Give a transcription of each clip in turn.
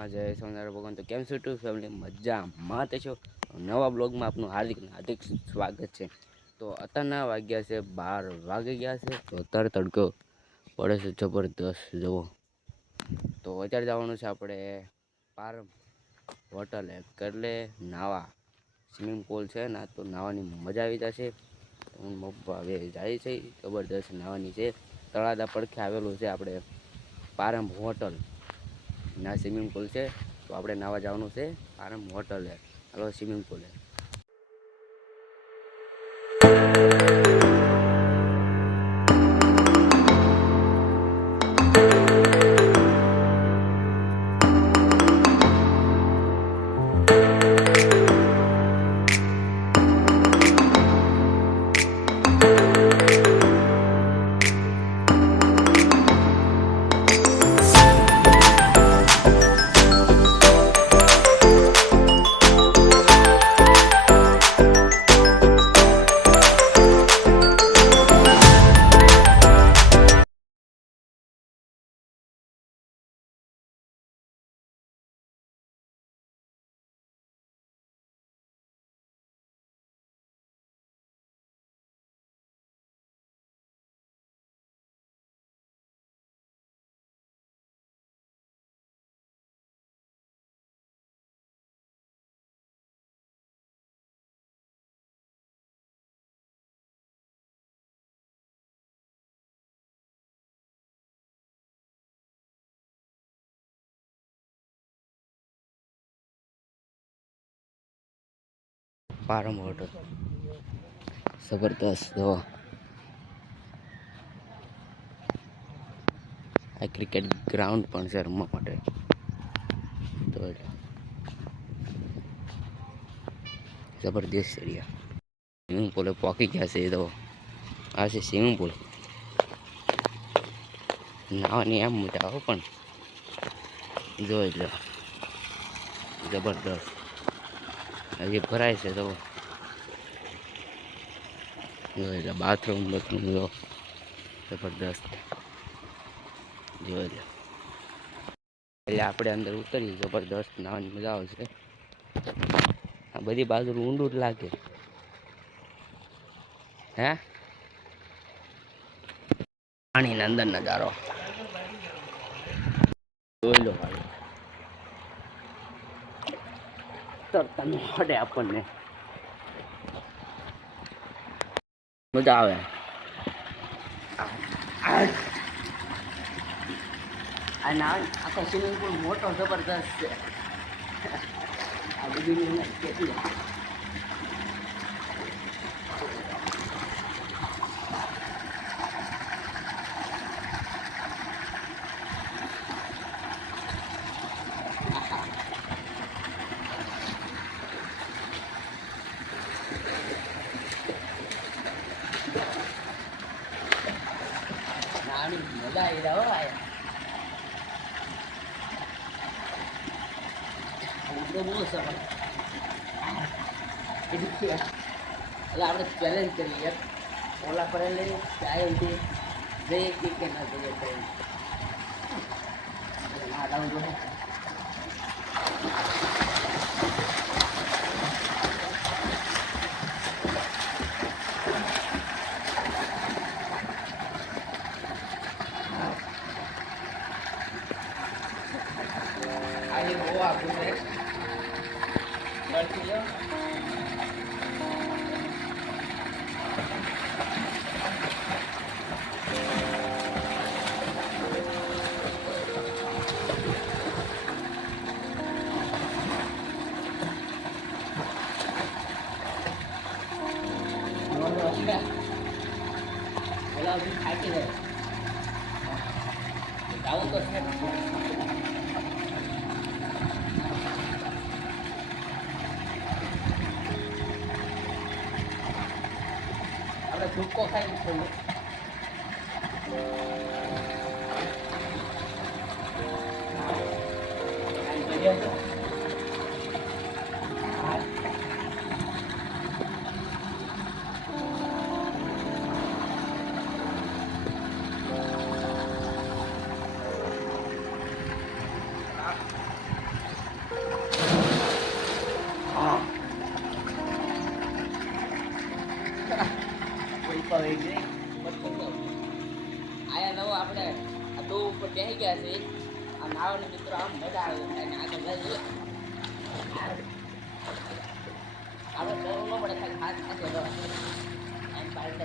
માં જય સ્વામિનારાયણ ભગવાન. તો કેમ છો ટુ ફેમિલી? મજામાં તો છો. નવા બ્લોગમાં આપનું હાર્દિક સ્વાગત છે. તો અત્યારના વાગ્યા છે 12 વાગી ગયા છે. તો અત્યારે તડકો પડે છે જબરદસ્ત જુઓ. તો અત્યારે જવાનું છે આપણે પારમ હોટલે એટલે નાવા. સ્વિમિંગ પુલ છે ને તો નાવાની મજા આવી જશે. હું હવે જાય છે જબરદસ્ત નાવાની છે. તળાજા પડખે આવેલું છે આપણે પારમ હોટલ ના સ્વિમિંગ પુલ છે. તો આપણે નાવા જવાનું છે પારમ હોટલે. હાલો સ્વિમિંગ પુલે. પારમ હોટલ જબરદસ્ત જો. આ ક્રિકેટ ગ્રાઉન્ડ પણ છે રમવા માટે. તો જબરદસ્ત એરિયા. સ્વિમિંગ પુલે પહોંચી ગયા છે. તો આ છે સ્વિમિંગ પુલ. નાવાની એમ મજા આવે પણ જોઈ લો જબરદસ્ત. હજી ભરાય છે તો જોઈ લો. બાથરૂમ જો જબરદસ્ત જોઈ લો. એટલે આપણે અંદર ઉતરીએ જબરદસ્ત નાવાની મજા આવશે. આ બધી બાજુ ઊંડું જ લાગે હે. પાણીના અંદર નજારો જોઈ લો. તરતા મળે આપણને મજા આવે. આ ના આખો સ્વિમિંગ પુલ મોટો જબરદસ્ત છે. આ બધી કેટલી નાની મજા આવી રહ્યા. બહુ સરસ. એટલે આપણે ચેલેન્જ કરીએ ઓલા પર લઈ જાય જઈએ કે ના જઈએ ના લાવું જોઈએ. આજે બહુ આપું છે લડકી લો. ઓલા થાકી જાય આવું તો છે. આપણે છૂટકો ખાઈ ગયા છે આ નાવાની મિત્રો આમ મજા આવે અને આગળ જઈએ આપણે ડરવું ન પડે ખાલી હાથ સાથે એમ પાડે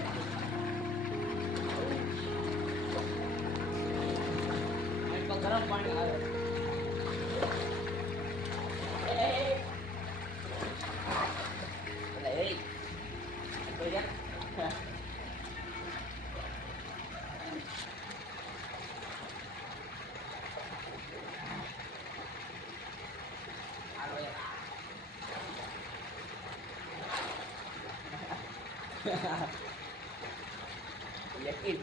ગરમ પાણી આવે યકીન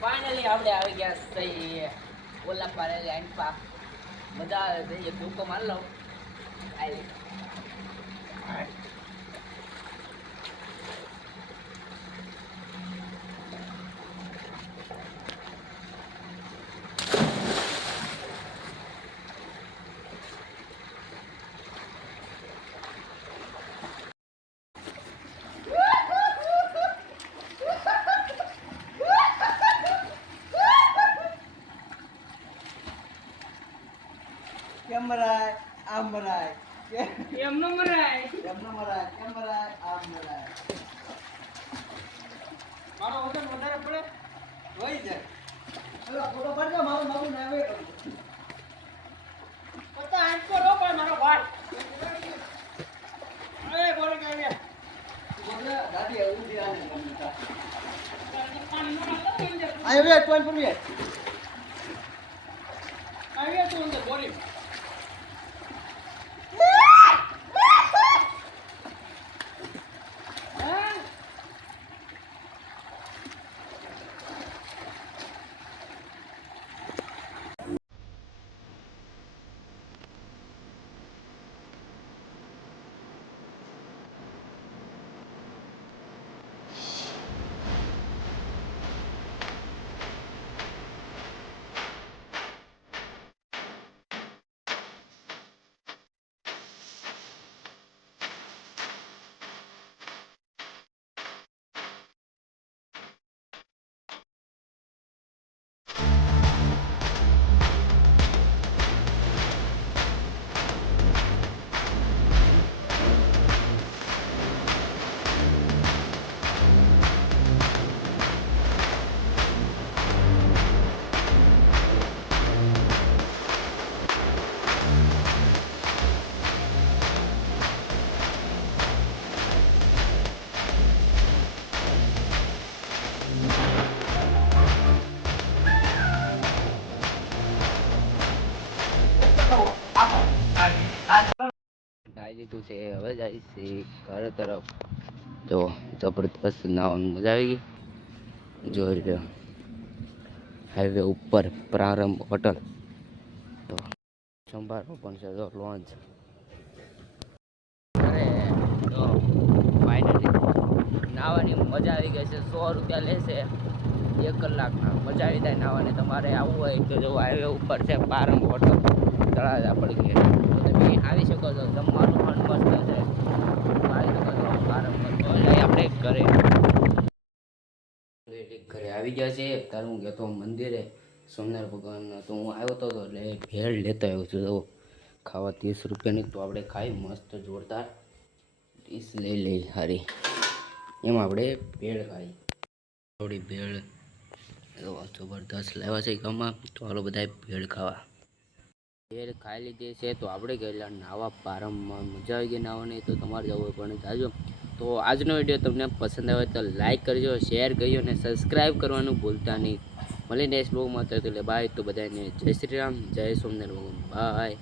ફાઇનલી આપણે આવી ગયા સહી ઓલા પારે એન્ડ પા મજા આવે છે એક ડૂકો માર લો આઈ કેમ મરાય આમ મરાય એમ ન મરાય કેમ ન મરાય કેમ મરાય આમ મરાય મારો વજન વધારે પડે હોય જાય ચલો ફોટો પાડજો મારો બાબુ ને આવે પતા આંચકો નો પણ મારો ભાઈ અરે બોલે કે આવે બોલે દાદી આવું દે આને પાણી નો લાગતો કેમ છે આયો રે કોણ પૂરી આવ્યા તો અંદર બોલી નાઈ લીધું છે હવે જાય છે ઘર તરફ જો જબરદસ્ત નાવાની મજા આવી ગઈ જોઈ લો હાઈવે ઉપર પ્રારંભ હોટલ તો સંભાળો પણ છે જો લોન્ચ અરે તો ફાઇનલી નાવાની મજા આવી ગઈ છે 100 રૂપિયા લેશે 1 કલાકના મજા આવી જાય નાવાની તમારે આવવું હોય તો જો હાઈવે ઉપર છે પ્રારંભ હોટલ તળાજા પડી ગઈ તો તમે આવી શકો છો જમવાનું પણ મસ્ત છે આવી શકો છો પ્રારંભ તો આપણે ઘરે આવી ગયા છે ત્યારે હું ગયો તો મંદિરે સોમનાથ ભગવાન તો હું આવ્યો હતો એટલે ભેળ લેતો આવ્યો છું તો ખાવા 30 રૂપિયાની તો આપણે ખાઈ મસ્ત જોરદાર ડીશ લઈ લઈ સારી એમાં આપણે ભેળ ખાઈ થોડી ભેળ જબરદસ્ત લેવા છે ગામમાં તો હાલો બધા ભેળ ખાવા ભેળ ખાઈ લીધી છે તો આપણે ગયેલા નાવા પ્રારંભમાં મજા આવી ગઈ નાવાની તો તમારે જવું પણ જાજો તો આજનો વિડીયો તમને પસંદ આવે તો લાઈક કરજો શેર કરજો અને સબસ્ક્રાઈબ કરવાનું ભૂલતા નહીં મળીને નેક્સ્ટ બ્લોગમાં તો બાય તો બધાને જય શ્રી રામ જય સોમનાથ ભગવાન બાય